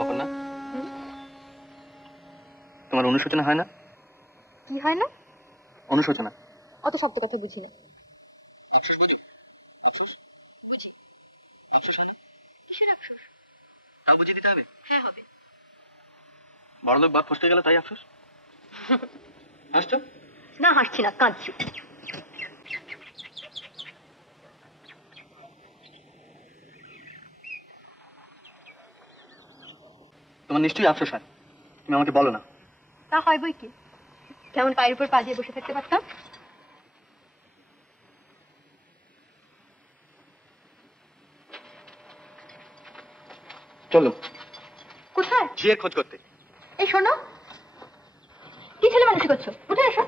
অপর্ণা, তোমার অনুশোচনা হয় না? কি হয় না? অনুশোচনা। অত শব্দ কথা বুঝি না। আফসোস বুঝি? আফসোস বুঝি। আফসোস হয় না? কিসের আফসোস? তাও বুঝিয়ে দিতে হবে? হ্যাঁ হবে। বড়লোক বাপ ফসকে গেল তাই আফসোস? হাসছো? না হাসছি না, কাঁদছি। তোমার নিশ্চয়ই আফসোস হয়, তুমি আমাকে বলো না। তা হয় বই কি, কেমন পায়ের উপর পা দিয়ে বসে থাকতে পারতাম। চলো। কোথায়? ঝিয়ের খোঁজ করতে। এই শোনো, কি ছেলে মানুষ করছো, উঠে এসো।